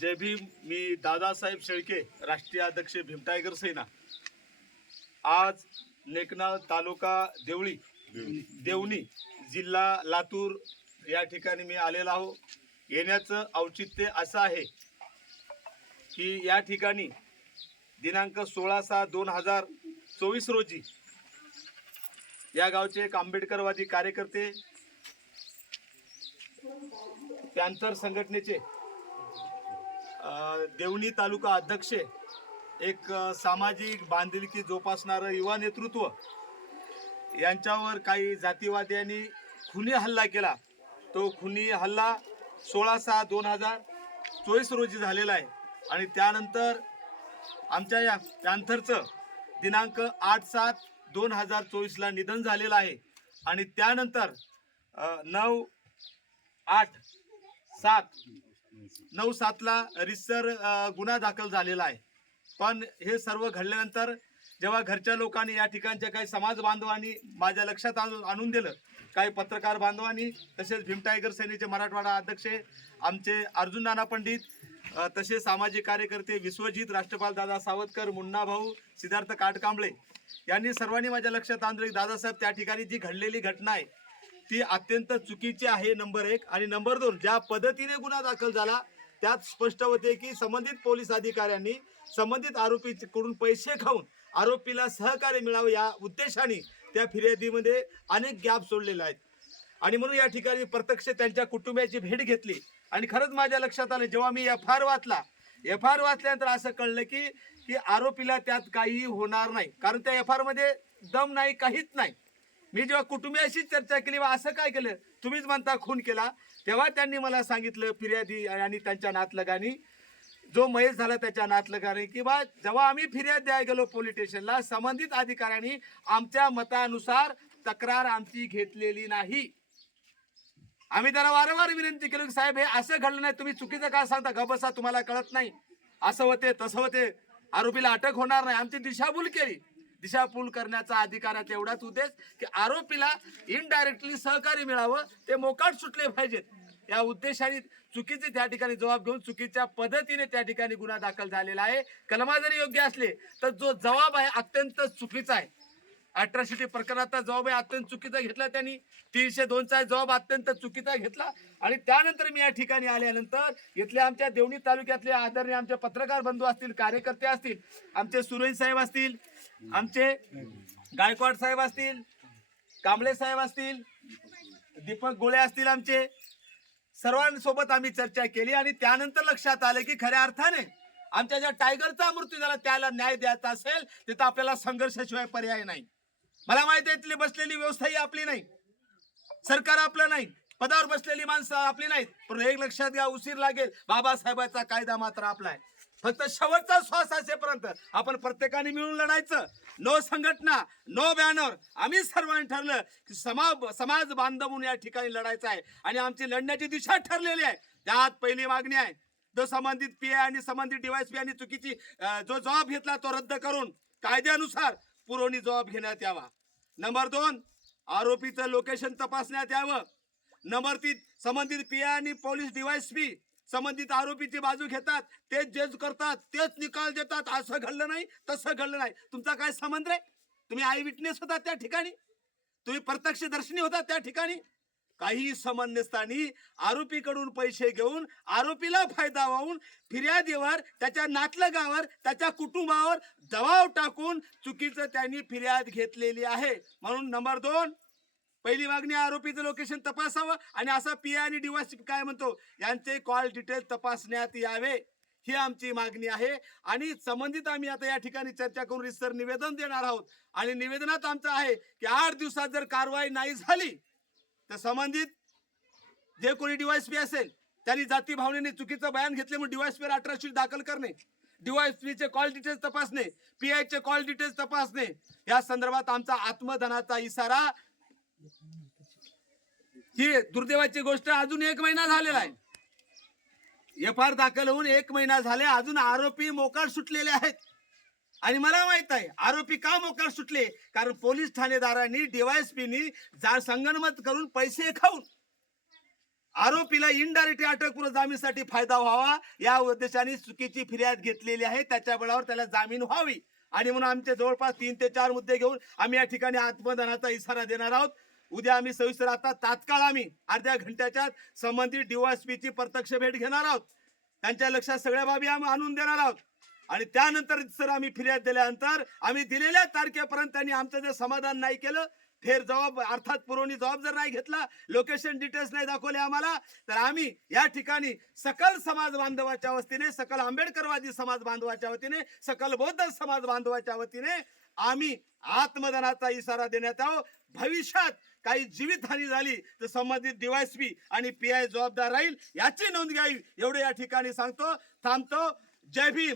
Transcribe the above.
जय भीम मी दादासाहेब शेळके राष्ट्रीय अध्यक्ष भीम टायगर सेना. आज नेकनाळ तालुका देवळी देवणी जिल्हा लातूर या ठिकाणी मी आलेलो आहो. येण्याचं औचित्य असं आहे की या ठिकाणी दिनांक सोळा सहा दोन हजार चोवीस रोजी या गावचे एक आंबेडकरवादी कार्यकर्ते पॅन्थर संघटनेचे देवणी तालुका अध्यक्ष एक सामाजिक बांधिलकी जोपासणारं युवा नेतृत्व. यांच्यावर काही जातीवाद्यांनी खुनी हल्ला केला. तो खुनी हल्ला सोळा सहा दोन हजार चोवीस रोजी झालेला आहे. आणि त्यानंतर आमच्या या पॅन्थरचं दिनांक आठ सात दोन हजार चोवीसला निधन झालेलं आहे. आणि त्यानंतर नऊ आठ सात नऊ सातला रिसर गुन्हा दाखल झालेला आहे. पण हे सर्व घडल्यानंतर जेव्हा घरच्या लोकांनी या ठिकाणच्या काही समाज बांधवांनी माझ्या लक्षात आणून आणून दिलं काही पत्रकार बांधवांनी तसेच भीम टायगर सेनेचे मराठवाडा अध्यक्ष आमचे अर्जुन नाना पंडित तसेच सामाजिक कार्यकर्ते विश्वजित राष्ट्रपाल दादा सावतकर मुन्ना भाऊ सिद्धार्थ काटकांबळे यांनी सर्वांनी माझ्या लक्षात आणलं. दादासाहेब त्या ठिकाणी जी घडलेली घटना आहे ती अत्यंत चुकीची आहे नंबर एक. आणि नंबर दोन ज्या पद्धतीने गुन्हा दाखल झाला त्यात स्पष्ट होते की संबंधित पोलीस अधिकाऱ्यांनी संबंधित आरोपीकडून पैसे खाऊन आरोपीला सहकार्य मिळावं या उद्देशाने त्या फिर्यादीमध्ये अनेक गॅप सोडलेले आहेत. आणि म्हणून या ठिकाणी प्रत्यक्ष त्यांच्या कुटुंबियाची भेट घेतली. आणि खरंच माझ्या लक्षात आलं जेव्हा मी एफ आर वाचला एफ आर वाचल्यानंतर असं कळलं की की आरोपीला त्यात काहीही होणार नाही. कारण त्या एफ आरमध्ये दम नाही काहीच नाही. मी जेव्हा कुटुंबियाशी चर्चा केली व असं काय केलं? तुम्हीच म्हणता खून केला. तेव्हा त्यांनी मला सांगितलं फिर्यादी आणि त्यांच्या नातलगानी. जो महेश झाला त्याच्या नातलगाने की बा जेव्हा आम्ही फिर्याद द्यायला गेलो पोलीस स्टेशनला संबंधित अधिकाऱ्यांनी आमच्या मतानुसार तक्रार आमची घेतलेली नाही. आम्ही त्याला वारंवार विनंती केली की साहेब हे असं घडलं नाही तुम्ही चुकीचं का सांगता? घबसा तुम्हाला कळत नाही. असं होते तसं होते. आरोपीला अटक होणार नाही. आमची दिशाभूल केली. दिशाभूल करण्याचा अधिकाराचा एवढाच उद्देश की आरोपीला इनडायरेक्टली सहकार्य मिळावं ते मोकाट सुटले पाहिजेत. या उद्देशाने चुकीचे त्या ठिकाणी जबाब घेऊन चुकीच्या पद्धतीने त्या ठिकाणी गुन्हा दाखल झालेला आहे. कलमा जरी योग्य असले तर जो जबाब आहे अत्यंत चुकीचा आहे. अट्रॉसिटी प्रकरणाचा जबाब आहे अत्यंत चुकीचा घेतला त्यांनी. तीनशे दोनचा जबाब अत्यंत चुकीचा घेतला. आणि त्यानंतर मी या ठिकाणी आल्यानंतर इथले आमच्या देवणी तालुक्यातले आदरणीय आमचे पत्रकार बंधू असतील कार्यकर्ते असतील आमचे सुरेश साहेब असतील आमचे गायकवाड साहेब असतील कांबळे साहेब असतील दीपक गोळे असतील आमचे. सर्वांसोबत आम्ही चर्चा केली आणि त्यानंतर लक्षात आलं की खऱ्या अर्थाने आमच्या ज्या टायगरचा मृत्यू झाला त्याला न्याय द्यायचा असेल तिथं आपल्याला संघर्षाशिवाय पर्याय नाही. मला माहिती आहे इथली बसलेली व्यवस्था ही आपली नाही. सरकार आपलं नाही. पदावर बसलेली माणसं आपली नाहीत. पण एक लक्षात घ्या उशीर लागेल. बाबासाहेबाचा कायदा मात्र आपला आहे. फक्त शेवटचा श्वास असेपर्यंत आपण प्रत्येकाने मिळून लढायचं. नो संघटना नो बॅनर. आम्ही सर्वांनी ठरलं की समा समाज बांधवून या ठिकाणी लढायचं आहे. आणि आमची लढण्याची दिशा ठरलेली आहे. त्यात पहिली मागणी आहे. जो संबंधित पी आणि संबंधित डिवाइस पी आणि चुकीची जो जबाब घेतला तो रद्द करून कायद्यानुसार पुरवणी जबाब घेण्यात यावा. नंबर दोन आरोपीचं लोकेशन तपासण्यात यावं. नंबर तीन संबंधित पी आणि पोलीस डिवाइस पी संबंधित आरोपीची बाजू घेतात तेच जज करतात तेच निकाल देतात असं घडलं नाही तसं घडलं नाही. तुमचा काय संबंध रे? तुम्ही आय विटनेस होता त्या ठिकाणी? तुम्ही प्रत्यक्षदर्शनी होता त्या ठिकाणी? काही संबंध आरोपीकडून पैसे घेऊन आरोपीला फायदा होऊन फिर्यादीवर त्याच्या नातलगावर त्याच्या कुटुंबावर दबाव टाकून चुकीचं त्यांनी फिर्याद घेतलेली आहे. म्हणून नंबर दोन पहिली मागणी आरोपीचं लोकेशन तपासावं आणि असा पी आणि डिवाइस काय म्हणतो? यांचे कॉल डिटेल तपासण्यात यावे. ही आमची मागणी आहे. आणि संबंधित आम्ही आता या ठिकाणी चर्चा करून रिसर निवेदन देणार आहोत. आणि निवेदनात आमचं आहे की आठ दिवसात जर कारवाई नाही झाली तर संबंधित जे कोणी डिवायस पी असेल त्यांनी जाती भावनेने चुकीचं बयान घेतले म्हणून डिवाइस पीवर अठराशे दाखल करणे डिवाइस पीचे कॉल डिटेल्स तपासणे पी चे कॉल डिटेल्स तपासणे या संदर्भात आमचा आत्मधनाचा इशारा ही दुर्दैवाची गोष्ट अजून एक महिना झालेला आहे. एफ आर दाखल होऊन एक महिना झाले अजून आरोपी मोकार सुटलेले आहेत. आणि मला माहीत आहे आरोपी का मोकार सुटले? कारण पोलीस ठाणेदारांनी डीवायएसपीनी जा संगणमत करून पैसे खाऊन आरोपीला इनडायरेक्टली अटकपूर्व जामीनसाठी फायदा व्हावा या उद्देशाने चुकीची फिर्याद घेतलेली आहे. त्याच्या बळावर त्याला जामीन व्हावी. आणि म्हणून आमचे जवळपास तीन ते चार मुद्दे घेऊन आम्ही या ठिकाणी आत्मदानाचा इशारा देणार आहोत. उद्या आम्ही सविस्तर आता तात्काळ आम्ही अर्ध्या घंट्याच्या संबंधित डीवायसपीची ची प्रत्यक्ष भेट घेणार आहोत. त्यांच्या लक्षात सगळ्या बाबी आम्ही आणून देणार आहोत. आणि त्यानंतर सर आम्ही फिर्याद दिल्यानंतर आम्ही दिलेल्या तारखेपर्यंत त्यांनी आमचं जर समाधान नाही केलं फेर जबाब अर्थात पुरवणी जबाब जर नाही घेतला लोकेशन डिटेल्स नाही दाखवले आम्हाला तर आम्ही या ठिकाणी सकल समाज बांधवाच्या वतीने सकल आंबेडकरवादी समाज बांधवाच्या वतीने सकल बौद्ध समाज बांधवाच्या वतीने आम्ही आत्मदानाचा इशारा देण्यात आहो. भविष्यात काही जीवितहानी झाली तर संबंधित डीवायसपी आणि पी आय जबाबदार राहील याची नोंद घ्यावी. एवढे या ठिकाणी सांगतो. थांबतो. जय भीम.